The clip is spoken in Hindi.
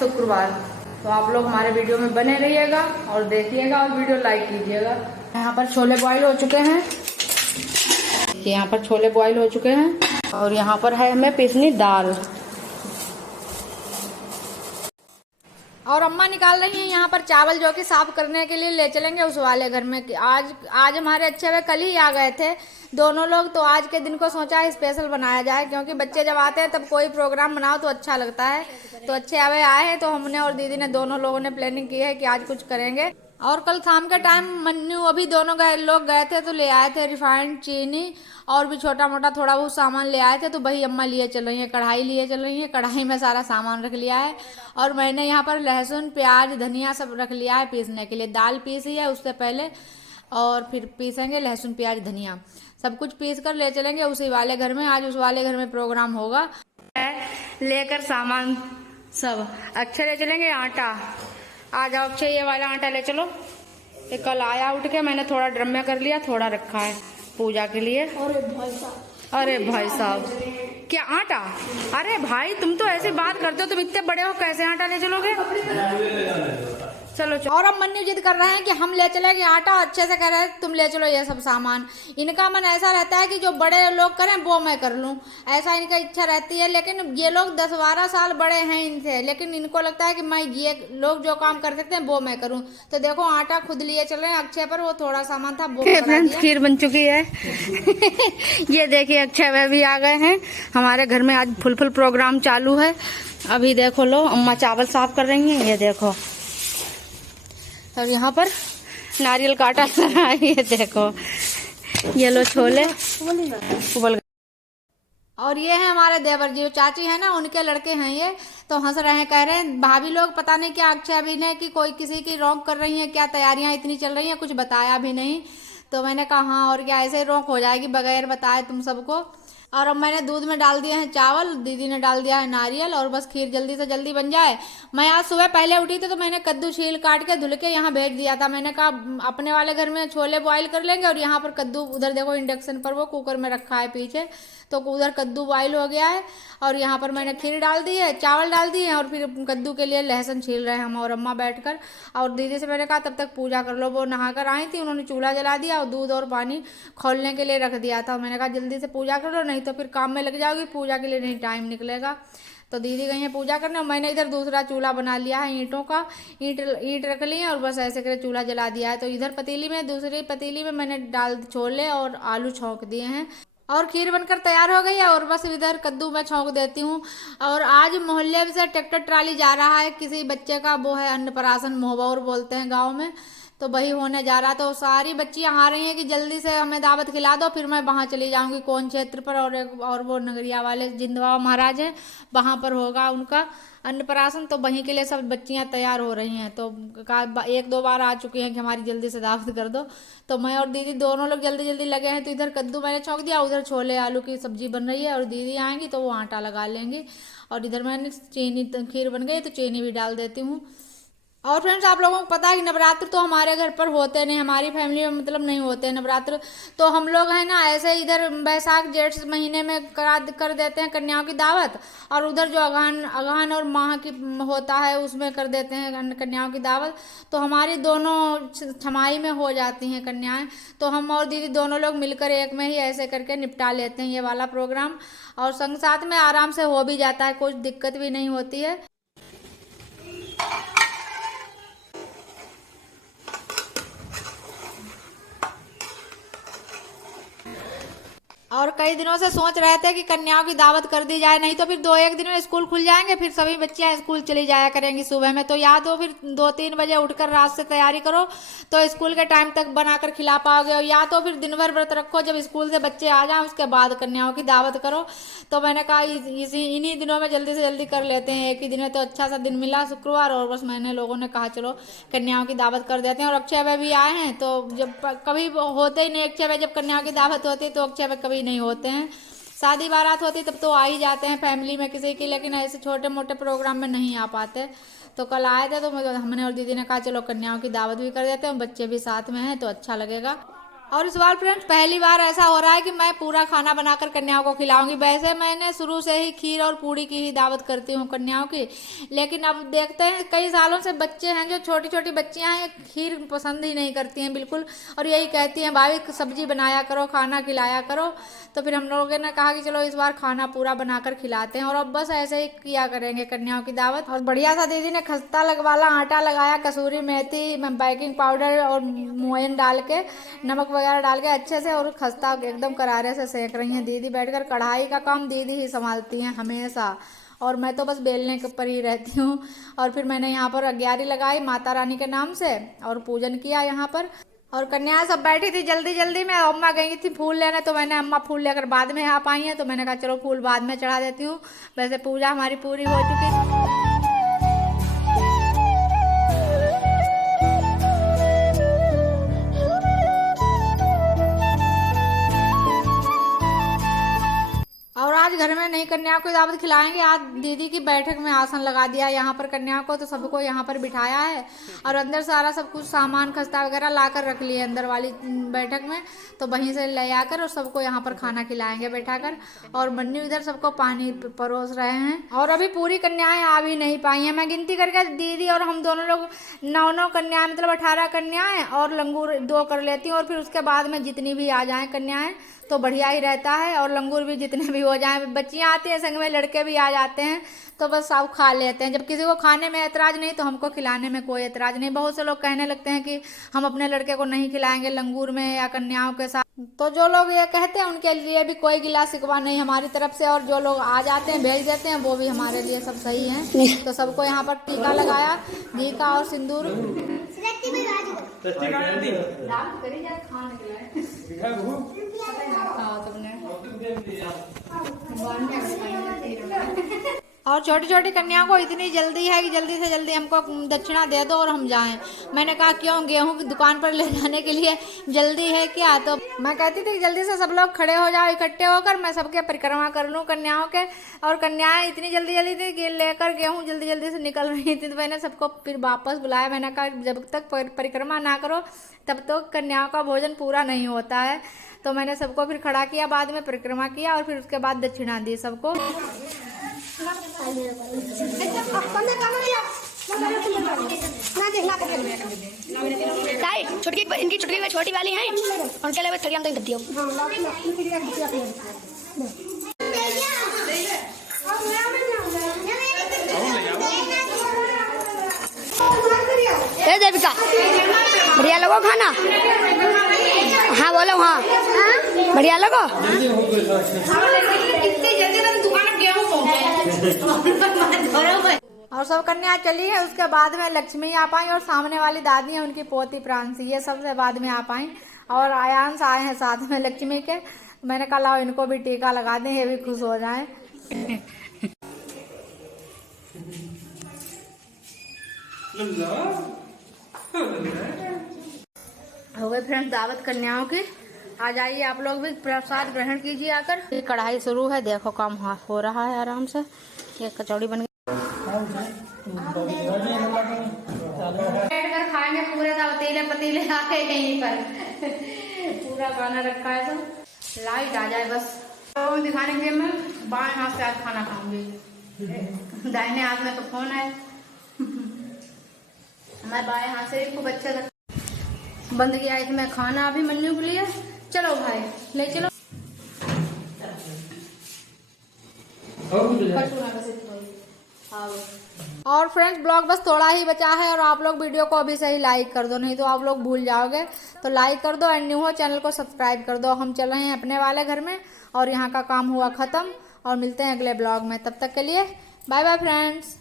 शुक्रवार। तो आप लोग हमारे वीडियो में बने रहिएगा और देखिएगा और वीडियो लाइक कीजिएगा। यहाँ पर छोले बॉईल हो चुके हैं, यहाँ पर छोले बॉईल हो चुके हैं और यहाँ पर है हमें पीसनी दाल। और अम्मा निकाल रही हैं यहाँ पर चावल, जो कि साफ करने के लिए ले चलेंगे उस वाले घर में। आज हमारे अच्छे भाई कल ही आ गए थे दोनों लोग, तो आज के दिन को सोचा है स्पेशल बनाया जाए, क्योंकि बच्चे जब आते हैं तब कोई प्रोग्राम बनाओ तो अच्छा लगता है। तो अच्छे भाई आए हैं तो हमने और दीदी ने दोनों लोगों ने प्लानिंग की है कि आज कुछ करेंगे। और कल शाम के टाइम मन्नू अभी दोनों लोग गए थे तो ले आए थे रिफाइंड, चीनी और भी छोटा मोटा थोड़ा बहुत सामान ले आए थे। तो वही अम्मा लिए चल रही है, कढ़ाई लिए चल रही है, कढ़ाई में सारा सामान रख लिया है। और मैंने यहाँ पर लहसुन प्याज धनिया सब रख लिया है पीसने के लिए। दाल पीसी है उससे पहले और फिर पीसेंगे लहसुन प्याज धनिया, सब कुछ पीस कर ले चलेंगे उसी वाले घर में। आज उस वाले घर में प्रोग्राम होगा। लेकर सामान सब अच्छे ले चलेंगे। आटा आ जाओ अच्छे, ये वाला आटा ले चलो। ये कल आया उठ के, मैंने थोड़ा ड्रम में कर लिया, थोड़ा रखा है पूजा के लिए। अरे भाई साहब क्या आटा, अरे भाई तुम तो ऐसी बात करते हो, तुम इतने बड़े हो कैसे आटा ले चलोगे। चलो और अब मन्नू जिद कर रहे हैं कि हम ले चलेंगे आटा, अच्छे से कह रहे हैं तुम ले चलो ये सब सामान। इनका मन ऐसा रहता है कि जो बड़े लोग करें वो मैं कर लूं, ऐसा इनका इच्छा रहती है। लेकिन ये लोग 10-12 साल बड़े हैं इनसे, लेकिन इनको लगता है कि मैं ये लोग जो काम कर सकते हैं वो मैं करूं। तो देखो आटा खुद लिए चल रहे हैं अक्षय पर, वो थोड़ा सामान था वो खीर बन चुकी है। ये देखिए अक्षय वह भी आ गए हैं हमारे घर में। आज फुल प्रोग्राम चालू है। अभी देखो लो अम्मा चावल साफ कर रही हैं, ये देखो। और यहाँ पर नारियल काटा है, ये देखो। ये लो छोले उबल गए। और ये है हमारे देवर जी, जो चाची है ना उनके लड़के हैं ये। तो हंस रहे हैं, कह रहे हैं भाभी लोग पता नहीं क्या अक्षय अभिनय की कोई किसी की रोक कर रही है, क्या तैयारियां इतनी चल रही हैं, कुछ बताया भी नहीं। तो मैंने कहा हाँ और क्या, ऐसे ही रोक हो जाएगी बगैर बताए तुम सबको। और अब मैंने दूध में डाल दिया है चावल, दीदी ने डाल दिया है नारियल, और बस खीर जल्दी से जल्दी बन जाए। मैं आज सुबह पहले उठी थी तो मैंने कद्दू छील काट के धुल के यहाँ भेज दिया था। मैंने कहा अपने वाले घर में छोले बॉईल कर लेंगे और यहाँ पर कद्दू, उधर देखो इंडक्शन पर वो कुकर में रखा है पीछे, तो उधर कद्दू बॉईल हो गया है। और यहाँ पर मैंने खीर डाल दी है, चावल डाल दिए हैं, और फिर कद्दू के लिए लहसुन छील रहे हैं हम और अम्मा बैठकर। और दीदी से मैंने कहा तब तक पूजा कर लो, वो नहा कर आई थी, उन्होंने चूल्हा जला दिया और दूध और पानी खोलने के लिए रख दिया था। मैंने कहा जल्दी से पूजा कर लो, नहीं तो फिर काम में लग जाओगी, पूजा के लिए नहीं टाइम निकलेगा। तो दीदी गई है पूजा करने और मैंने इधर दूसरा चूल्हा बना लिया है ईंटों का, ईंट रख ली है और बस ऐसे करके चूल्हा जला दिया है। तो इधर पतीली में, दूसरी पतीली में मैंने छोले और आलू छौंक दिए हैं और खीर बनकर तैयार हो गई है। और बस इधर कद्दू में छौंक देती हूँ। और आज मोहल्ले से ट्रैक्टर ट्राली जा रहा है किसी बच्चे का, वो है अन्नप्राशन, मोहबौर बोलते हैं गाँव में, तो वही होने जा रहा। तो सारी बच्चियां आ रही हैं कि जल्दी से हमें दावत खिला दो, फिर मैं वहाँ चली जाऊंगी कौन क्षेत्र पर। और वो नगरिया वाले जिंदवा महाराज हैं, वहाँ पर होगा उनका अन्नप्राशन, तो वहीं के लिए सब बच्चियां तैयार हो रही हैं। तो 1-2 बार आ चुकी हैं कि हमारी जल्दी से दावत कर दो। तो मैं और दीदी दोनों लोग जल्दी जल्दी लगे हैं। तो इधर कद्दू मैंने छौंक दिया, उधर छोले आलू की सब्जी बन रही है, और दीदी आएंगी तो वो आटा लगा लेंगी। और इधर मैंने चीनी, खीर बन गई तो चीनी भी डाल देती हूँ। और फ्रेंड्स आप लोगों को पता है कि नवरात्र तो हमारे घर पर होते नहीं, हमारी फैमिली में मतलब नहीं होते हैं नवरात्र। तो हम लोग है ना ऐसे इधर बैसाख जेठ महीने में कर देते हैं कन्याओं की दावत, और उधर जो अगहन और माह की होता है उसमें कर देते हैं कन्याओं की दावत। तो हमारी दोनों छमाही में हो जाती हैं कन्याएं। तो हम और दीदी दोनों लोग मिलकर एक में ही ऐसे करके निपटा लेते हैं ये वाला प्रोग्राम, और संग साथ में आराम से हो भी जाता है, कुछ दिक्कत भी नहीं होती है। और कई दिनों से सोच रहे थे कि कन्याओं की दावत कर दी जाए, नहीं तो फिर 2-1 दिन में स्कूल खुल जाएंगे, फिर सभी बच्चियां स्कूल चली जाया करेंगी सुबह में। तो या तो फिर 2-3 बजे उठकर रात से तैयारी करो तो स्कूल के टाइम तक बनाकर खिला पाओगे, और या तो फिर दिन भर व्रत रखो, जब स्कूल से बच्चे आ जाएं उसके बाद कन्याओं की दावत करो। तो मैंने कहा इन्हीं दिनों में जल्दी से जल्दी कर लेते हैं, एक ही दिन है तो अच्छा सा दिन मिला शुक्रवार, और बस मैंने लोगों ने कहा चलो कन्याओं की दावत कर देते हैं। और अक्षय भाई भी आए हैं, तो जब कभी होते ही नहीं अक्षय भाई, जब कन्याओं की दावत होती है तो अक्षय भाई कभी नहीं होते हैं। शादी बारात होती तब तो आ ही जाते हैं फैमिली में किसी की, लेकिन ऐसे छोटे मोटे प्रोग्राम में नहीं आ पाते। तो कल आए थे तो हमने और दीदी ने कहा चलो कन्याओं की दावत भी कर देते हैं, बच्चे भी साथ में हैं तो अच्छा लगेगा। और इस बार फ्रेंड्स पहली बार ऐसा हो रहा है कि मैं पूरा खाना बनाकर कन्याओं को खिलाऊंगी। वैसे मैंने शुरू से ही खीर और पूड़ी की ही दावत करती हूँ कन्याओं की, लेकिन अब देखते हैं कई सालों से बच्चे हैं जो छोटी छोटी बच्चियां हैं खीर पसंद ही नहीं करती हैं बिल्कुल, और यही कहती हैं भाभी सब्जी बनाया करो, खाना खिलाया करो। तो फिर हम लोगों ने कहा कि चलो इस बार खाना पूरा बनाकर खिलाते हैं, और अब बस ऐसे ही किया करेंगे कन्याओं की दावत। और बढ़िया सा दीदी ने खस्ता लगवाला आटा लगाया, कसूरी मेथी, बेकिंग पाउडर और मोयन डाल के, नमक वगैरह डाल के अच्छे से, और खस्ता एकदम करारे से सेक रही हैं दीदी बैठकर। कढ़ाई का काम दीदी ही संभालती हैं हमेशा, और मैं तो बस बेलने के पर ही रहती हूँ। और फिर मैंने यहाँ पर अग्यारी लगाई माता रानी के नाम से और पूजन किया यहाँ पर। और कन्या सब बैठी थी जल्दी जल्दी में, अम्मा गई थी फूल लेने, तो मैंने अम्मा फूल लेकर बाद में आ पाई हैं, तो मैंने कहा चलो फूल बाद में चढ़ा देती हूँ। वैसे पूजा हमारी पूरी हो चुकी थी। और आज घर में नई कन्याओं को दावत खिलाएंगे। आज दीदी की बैठक में आसन लगा दिया यहाँ पर कन्याओं को, तो सबको यहाँ पर बिठाया है, और अंदर सारा सब कुछ सामान खस्ता वगैरह लाकर रख लिए अंदर वाली बैठक में, तो वहीं से ले आकर और सबको यहाँ पर खाना खिलाएंगे बैठाकर। और मन्नू इधर सबको पानी परोस रहे हैं, और अभी पूरी कन्याएं आ भी नहीं पाई हैं। मैं गिनती करके दीदी और हम दोनों लोग 9 कन्याएं, मतलब 18 कन्याएं, और लंगूर 2 कर लेती हूँ, और फिर उसके बाद में जितनी भी आ जाए कन्याएं तो बढ़िया ही रहता है, और लंगूर भी जितने भी हो जाए। बच्चियां आती हैं संग में, लड़के भी आ जाते हैं, तो बस सब खा लेते हैं। जब किसी को खाने में ऐतराज नहीं तो हमको खिलाने में कोई ऐतराज नहीं। बहुत से लोग कहने लगते हैं कि हम अपने लड़के को नहीं खिलाएंगे लंगूर में या कन्याओं के साथ, तो जो लोग ये कहते हैं उनके लिए भी कोई गिला शिकवा नहीं हमारी तरफ से, और जो लोग आ जाते हैं भेज देते हैं वो भी हमारे लिए सब सही है। तो सबको यहाँ पर टीका लगाया, घी का और सिंदूर। और छोटी छोटी कन्याओं को इतनी जल्दी है कि जल्दी से जल्दी हमको दक्षिणा दे दो और हम जाएं। मैंने कहा क्यों, गेहूं की दुकान पर ले जाने के लिए जल्दी है क्या? तो मैं कहती थी कि जल्दी से सब लोग खड़े हो जाओ इकट्ठे होकर, मैं सबके परिक्रमा कर लूं कन्याओं के। और कन्याएं इतनी जल्दी जल्दी थी कि लेकर गेहूं जल्दी जल्दी से निकल रही थी, तो मैंने सबको फिर वापस बुलाया। मैंने कहा जब तक परिक्रमा ना करो तब तो कन्याओं का भोजन पूरा नहीं होता है। तो मैंने सबको फिर खड़ा किया, बाद में परिक्रमा किया, और फिर उसके बाद दक्षिणा दी सबको। छोटी इनकी छुट्टी में छोटी वाली हैं, उनके लिए थलियां तो दियो। देविका बढ़िया लगो खाना? हाँ बोलो, हाँ बढ़िया लगो। और सब कन्या चली है, उसके बाद में लक्ष्मी आ पाई, और सामने वाली दादी है उनकी पोती प्रांसी, ये सबसे बाद में आ पाई। और आयांश आए हैं साथ में लक्ष्मी के, मैंने कहा लाओ इनको भी टीका लगा दें, ये भी खुश हो जाएं। हो गए फ्रेंड्स दावत कन्याओं की। आ जाइए आप लोग भी प्रसाद ग्रहण कीजिए आकर। ये कढ़ाई शुरू है, देखो काम हो रहा है आराम से। ये कचौड़ी बन गई, बैठ कर खाएंगे पूरे पतीले पतीले आके यहीं पर पूरा खाना रखा है। तो लाइट आ जाए बस तो दिखाने के लिए मैं बाएं हाथ से आज खाना खाऊंगी, दाहिने हाथ में तो फोन है। मैं बाएं हाथ से खूब अच्छे से बंद किया इसमें खाना अभी मन्नू के लिए। चलो भाई ले चलो। और फ्रेंड्स ब्लॉग बस थोड़ा ही बचा है, और आप लोग वीडियो को अभी से ही लाइक कर दो, नहीं तो आप लोग भूल जाओगे। तो लाइक कर दो, एंड न्यू हो चैनल को सब्सक्राइब कर दो। हम चल रहे हैं अपने वाले घर में, और यहाँ का काम हुआ खत्म, और मिलते हैं अगले ब्लॉग में। तब तक के लिए बाय बाय फ्रेंड्स।